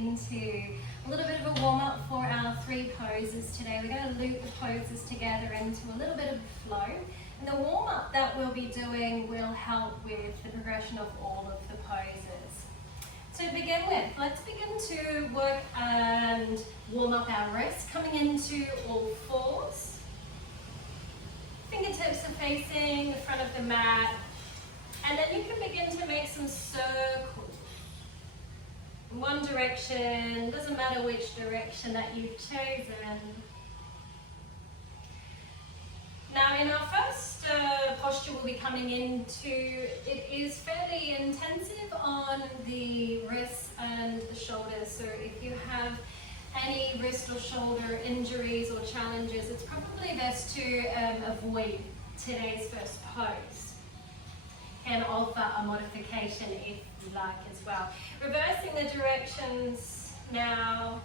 into a little bit of a warm-up for our 3 poses today. We're going to loop the poses together into a little bit of flow. And the warm-up that we'll be doing will help with the progression of all of the poses. To begin with, let's begin to work and warm up our wrists, coming into all fours. Fingertips are facing the front of the mat. And then you can begin to make some circles. In one direction, doesn't matter which direction that you've chosen. Now in our first posture we'll be coming into, it is fairly intensive on the wrists and the shoulders. So if you have any wrist or shoulder injuries or challenges, it's probably best to avoid today's first pose. And offer a modification if you like as well. Reversing the directions now.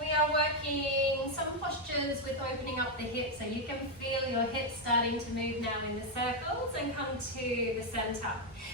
We are working some postures with opening up the hips, so you can feel your hips starting to move now in the circles and come to the center.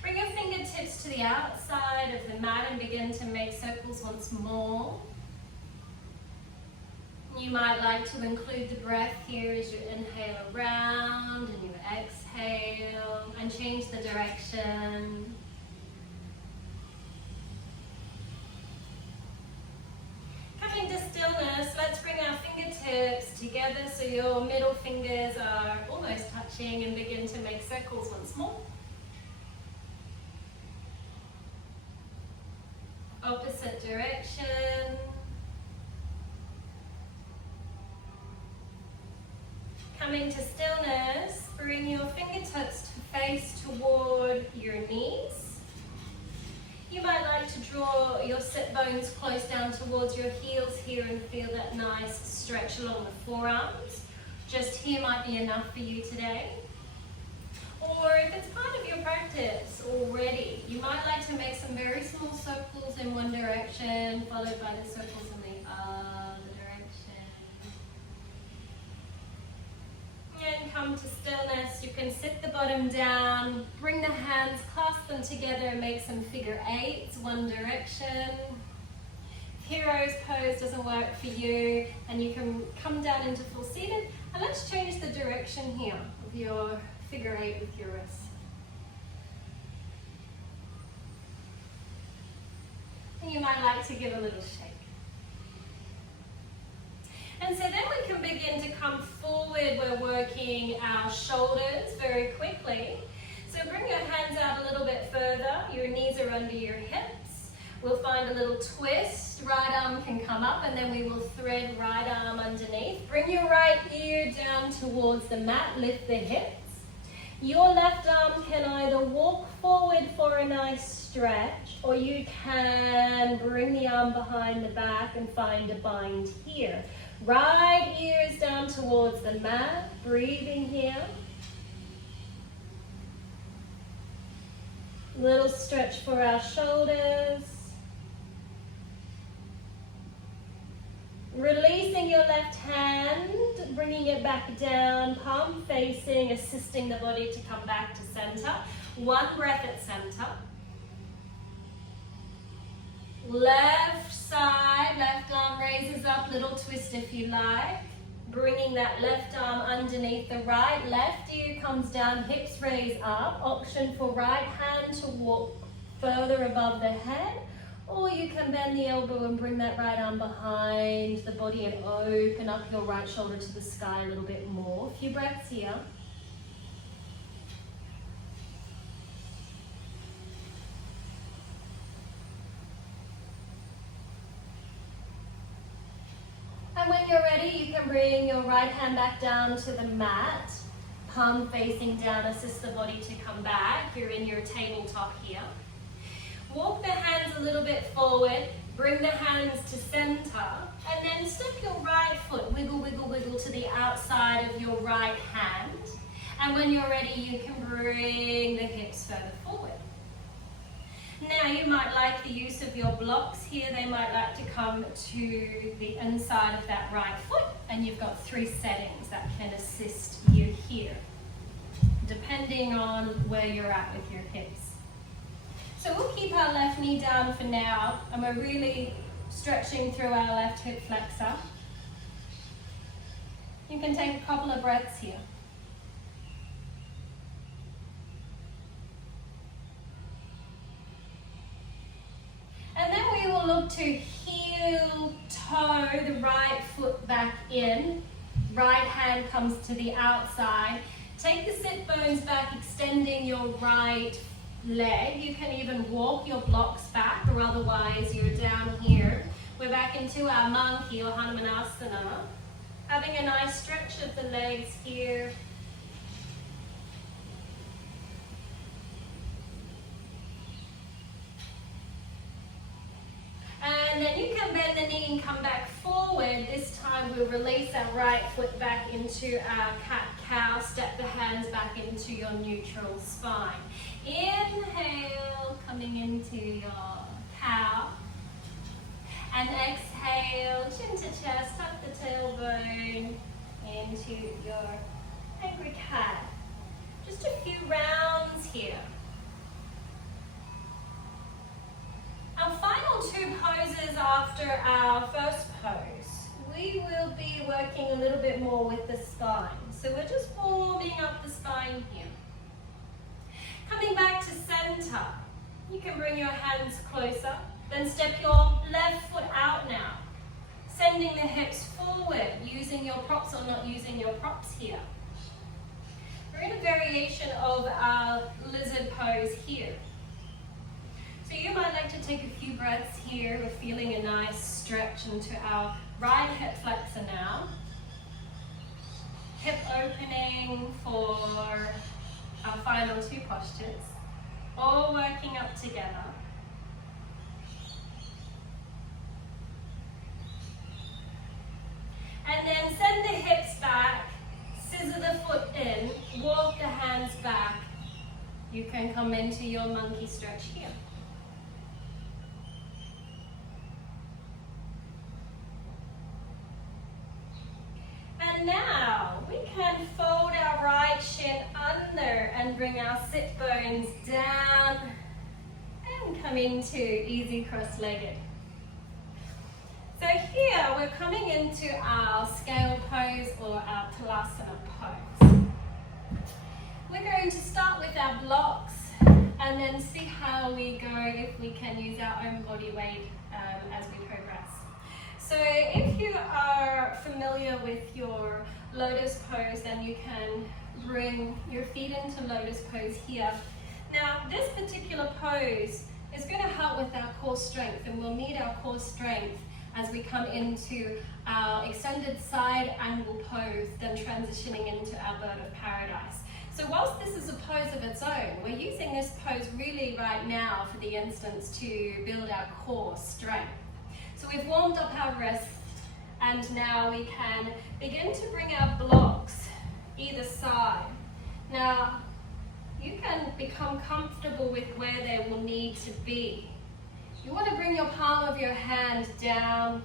Bring your fingertips to the outside of the mat and begin to make circles once more. You might like to include the breath here as you inhale around and you exhale and change the direction. Coming to stillness, let's bring our fingertips together so your middle fingers are almost touching and begin to make circles once more. Opposite direction. Coming to stillness, bring your fingertips to face toward your knees. You might like to draw your sit bones close down towards your heels here and feel that nice stretch along the forearms. Just here might be enough for you today. Or if it's part of your practice already, you might like to make some very small circles in one direction, followed by the circles in the other direction. And come to stillness. You can sit the bottom down, bring the hands, clasp them together and make some figure eights, one direction. If hero's pose doesn't work for you, and you can come down into full seated. And let's change the direction here of your figure eight with your wrists. And you might like to give a little shake. And so then we can begin to come forward. We're working our shoulders very quickly. So bring your hands out a little bit further. Your knees are under your hips. We'll find a little twist. Right arm can come up and then we will thread right arm underneath. Bring your right ear down towards the mat. Lift the hips. Your left arm can either walk forward for a nice stretch, or you can bring the arm behind the back and find a bind here. Right ear is down towards the mat, breathing here. Little stretch for our shoulders. Releasing your left hand, bringing it back down, palm facing, assisting the body to come back to center. One breath at center. Left side, left arm raises up, little twist if you like. Bringing that left arm underneath the right, left ear comes down, hips raise up. Option for right hand to walk further above the head, or you can bend the elbow and bring that right arm behind the body and open up your right shoulder to the sky a little bit more. A few breaths here. And when you're ready, you can bring your right hand back down to the mat, palm facing down, assist the body to come back. You're in your tabletop here. Walk the hands a little bit forward, bring the hands to center, and then step your right foot, wiggle, wiggle, wiggle to the outside of your right hand. And when you're ready, you can bring the hips further forward. Now you might like the use of your blocks here. They might like to come to the inside of that right foot, and you've got 3 settings that can assist you here, depending on where you're at with your hips. So we'll keep our left knee down for now, and we're really stretching through our left hip flexor. You can take a couple of breaths here. And then we will look to heel toe the right foot back in. Right hand comes to the outside. Take the sit bones back, extending your right leg. You can even walk your blocks back, or otherwise you're down here. We're back into our monkey or Hanumanasana. Having a nice stretch of the legs here. And then you can bend the knee and come back forward. This time we'll release our right foot back into our cat-cow. Step the hands back into your neutral spine. Inhale, coming into your cow. And exhale, chin to chest, tuck the tailbone into your angry cat. Just a few rounds here. Our final two poses after our first pose, we will be working a little bit more with the spine. So we're just warming up the spine here. Coming back to center, you can bring your hands closer, then step your left foot out now. Sending the hips forward, using your props or not using your props here. We're in a variation of our lizard pose here. So you might like to take a few breaths here. We're feeling a nice stretch into our right hip flexor now. Hip opening for our final two postures. All working up together. And then send the hips back, scissor the foot in, walk the hands back. You can come into your monkey stretch here. And now we can fold our right shin under and bring our sit bones down and come into easy cross-legged. So here we're coming into our scale pose or our Dvijasana pose. We're going to start with our blocks and then see how we go if we can use our own body weight as we progress. So if you are familiar with your lotus pose, then you can bring your feet into lotus pose here. Now this particular pose is going to help with our core strength, and we'll need our core strength as we come into our extended side angle pose, then transitioning into our bird of paradise. So whilst this is a pose of its own, we're using this pose really right now for the instance to build our core strength. So we've warmed up our wrists, and now we can begin to bring our blocks either side. Now, you can become comfortable with where they will need to be. You want to bring your palm of your hand down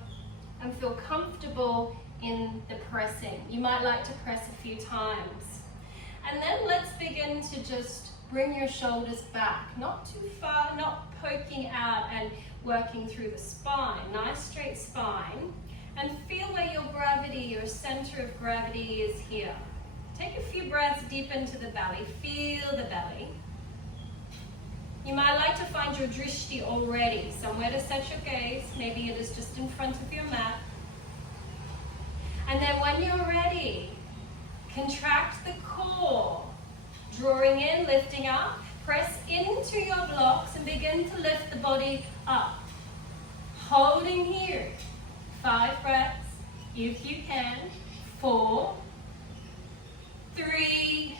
and feel comfortable in the pressing. You might like to press a few times. And then let's begin to just bring your shoulders back, not too far, not poking out and working through the spine. Nice straight spine. And feel where your gravity, your center of gravity is here. Take a few breaths deep into the belly. Feel the belly. You might like to find your drishti already, somewhere to set your gaze. Maybe it is just in front of your mat. And then when you're ready, contract the core. Drawing in, lifting up. Press into your blocks and begin to lift the body up. Holding here. 5 breaths, if you can. 4, 3,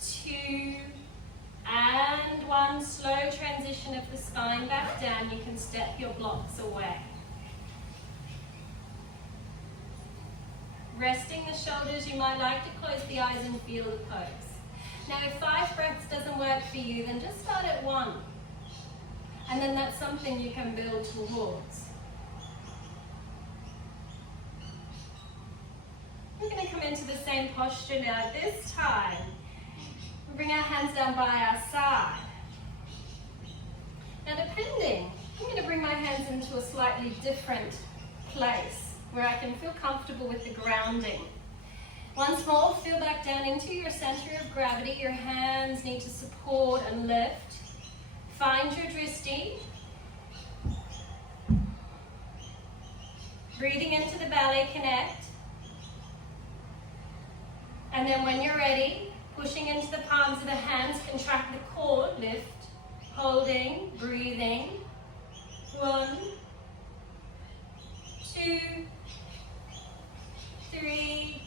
2, and 1. Slow transition of the spine back down. You can step your blocks away. Resting the shoulders, you might like to close the eyes and feel the pose. Now if 5 breaths doesn't work for you, then just start at 1. And then that's something you can build towards. We're going to come into the same posture now. This time, we bring our hands down by our side. Now depending, I'm going to bring my hands into a slightly different place where I can feel comfortable with the grounding. Once more, feel back down into your center of gravity. Your hands need to support and lift. Find your drishti. Breathing into the belly, connect. And then when you're ready, pushing into the palms of the hands, contract the core, lift, holding, breathing. 1, 2, 3,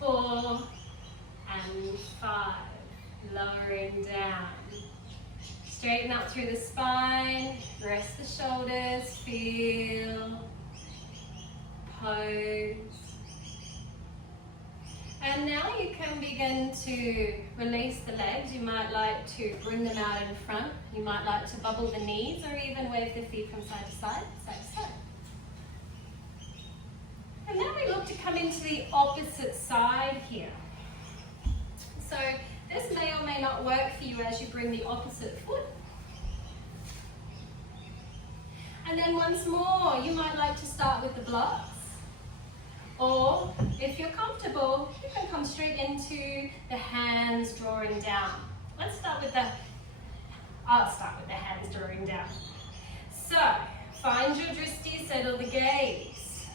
4, and 5. Lowering down. Straighten up through the spine, rest the shoulders, feel, pose. And now you can begin to release the legs. You might like to bring them out in front. You might like to bubble the knees or even wave the feet from side to side, side to side. And then we look to come into the opposite side here. So this may or may not work for you as you bring the opposite foot. And then once more, you might like to start with the blocks. Or if you're comfortable, you can come straight into the hands drawing down. Let's start with I'll start with the hands drawing down. So, find your drishti, settle the gaze.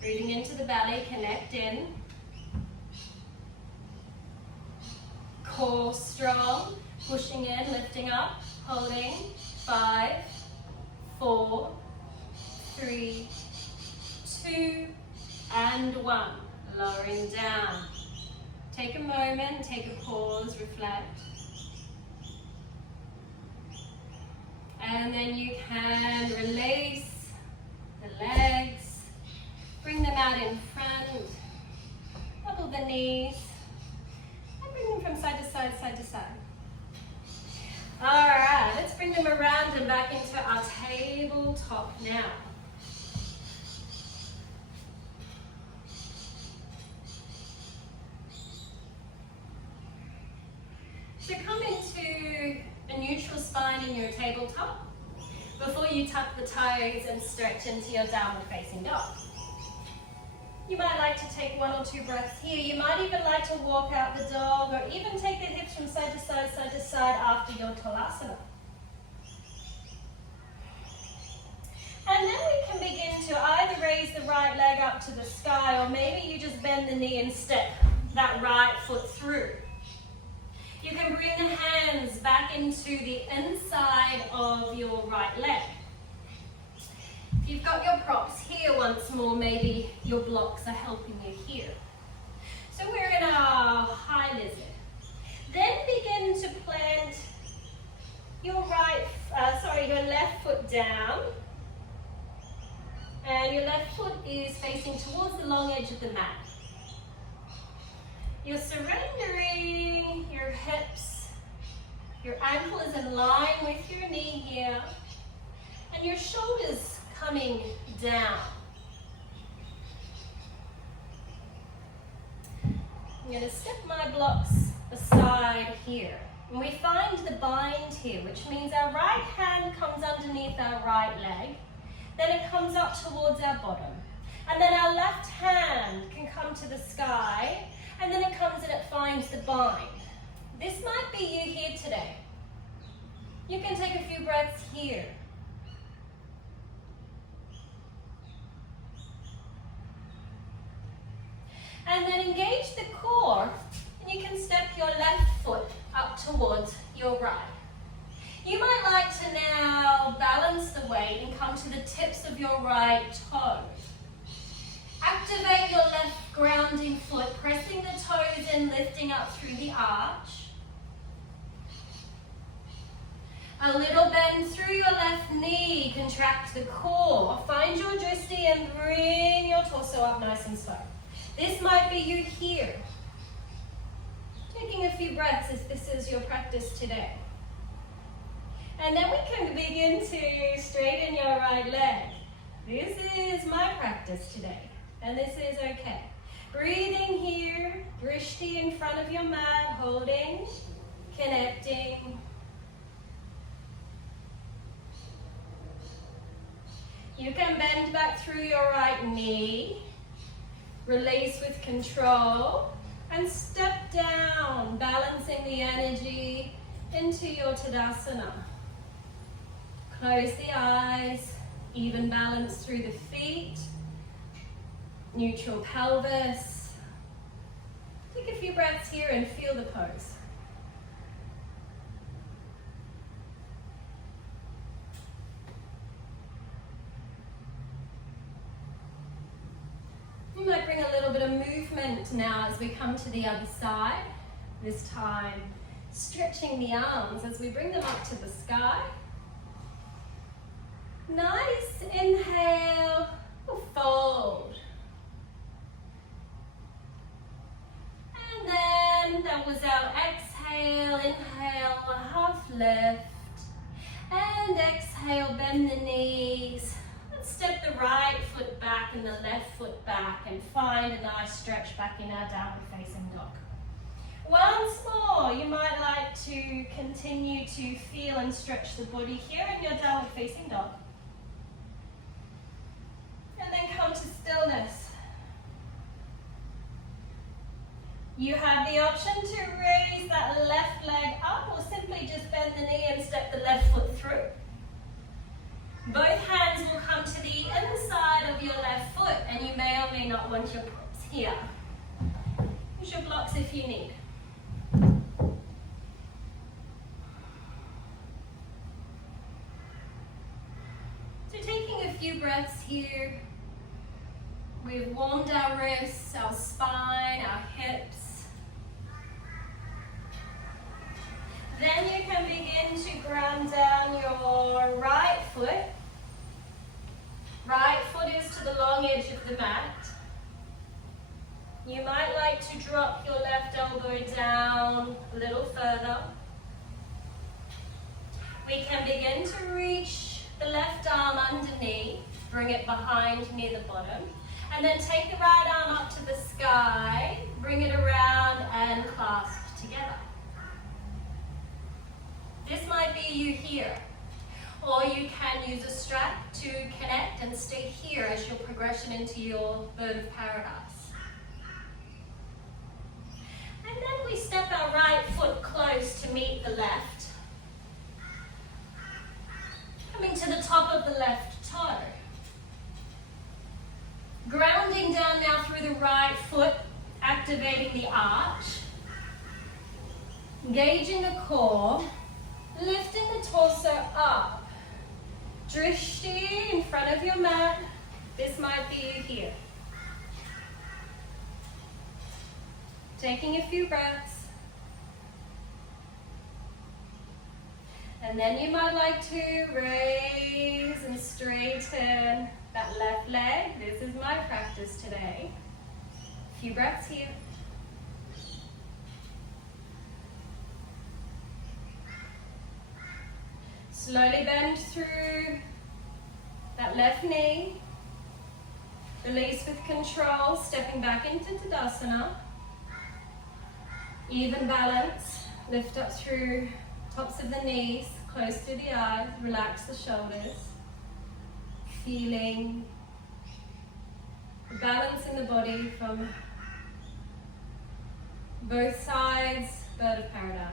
Breathing into the belly, connect in. Core strong, pushing in, lifting up, holding. 5, 4, 3, 2, and 1. Lowering down. Take a moment, take a pause, reflect. And then you can release the legs, bring them out in front, bubble the knees, and bring them from side to side, side to side. All right, let's bring them around and back into our tabletop now. So come into a neutral spine in your tabletop before you tuck the toes and stretch into your downward facing dog. You might like to take 1 or 2 breaths here. You might even like to walk out the dog or even take the hips from side to side after your Dvijasana. And then we can begin to either raise the right leg up to the sky or maybe you just bend the knee and step that right foot through. You can bring the hands back into the inside of your right leg. If you've got your props here once more, maybe your blocks are helping you here. So we're in our high lizard. Then begin to plant your your left foot down. And your left foot is facing towards the long edge of the mat. You're surrendering your hips. Your ankle is in line with your knee here. And your shoulders coming down. I'm going to step my blocks aside here. And we find the bind here, which means our right hand comes underneath our right leg. Then it comes up towards our bottom. And then our left hand can come to the sky. And then it comes and it finds the bind. This might be you here today. You can take a few breaths here. And then engage the core. And you can step your left foot up towards your right. You might like to now balance the weight and come to the tips of your right toes. Activate your left grounding foot, pressing the toes in, lifting up through the arch. A little bend through your left knee, contract the core. Find your drishti and bring your torso up nice and slow. This might be you here. Taking a few breaths if this is your practice today. And then we can begin to straighten your right leg. This is my practice today. And this is okay. Breathing here, drishti in front of your mat, holding, connecting, You can bend back through your right knee, release with control, and step down, balancing the energy into your Tadasana. Close the eyes, even balance through the feet, neutral pelvis. Take a few breaths here and feel the pose. You might bring a little bit of movement now as we come to the other side. This time, stretching the arms as we bring them up to the sky. Nice, inhale, fold. And then that was our exhale, inhale, half lift. And exhale, bend the knees. Let's step the right foot back and the left foot back and find a nice stretch back in our downward facing dog. Once more, you might like to continue to feel and stretch the body here in your downward facing dog. And then come to stillness. You have the option to raise that left leg up or simply just bend the knee and step the left foot through. Both hands will come to the inside of your left foot and you may or may not want your props here. Use your blocks if you need. So taking a few breaths here. We've warmed our wrists, our spine, our hips. Then you can begin to ground down your right foot. Right foot is to the long edge of the mat. You might like to drop your left elbow down a little further. We can begin to reach the left arm underneath, bring it behind near the bottom. And then take the right arm up to the sky, bring it around and clasp together. This might be you here, or you can use a strap to connect and stay here as your progression into your bird of paradise. And then we step our right foot close to meet the left, coming to the top of the left toe. Grounding down now through the right foot, activating the arch. Engaging the core, lifting the torso up. Drishti in front of your mat. This might be you here. Taking a few breaths. And then you might like to raise and straighten that left leg. This is my practice today. A few breaths here. Slowly bend through that left knee. Release with control, stepping back into Tadasana. Even balance. Lift up through tops of the knees, close through the eyes, relax the shoulders. Feeling the balance in the body from both sides, bird of paradise.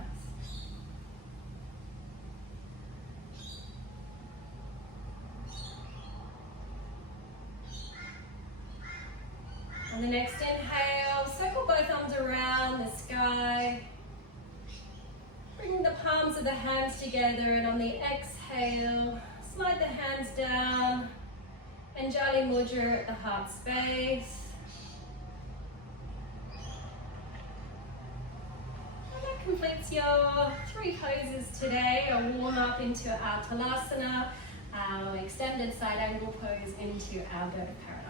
On the next inhale, circle both arms around the sky. Bring the palms of the hands together, and on the exhale, slide the hands down. Anjali Mudra at the heart space. And that completes your 3 poses today. A warm up into our Talasana, our extended side angle pose into our bird of paradise.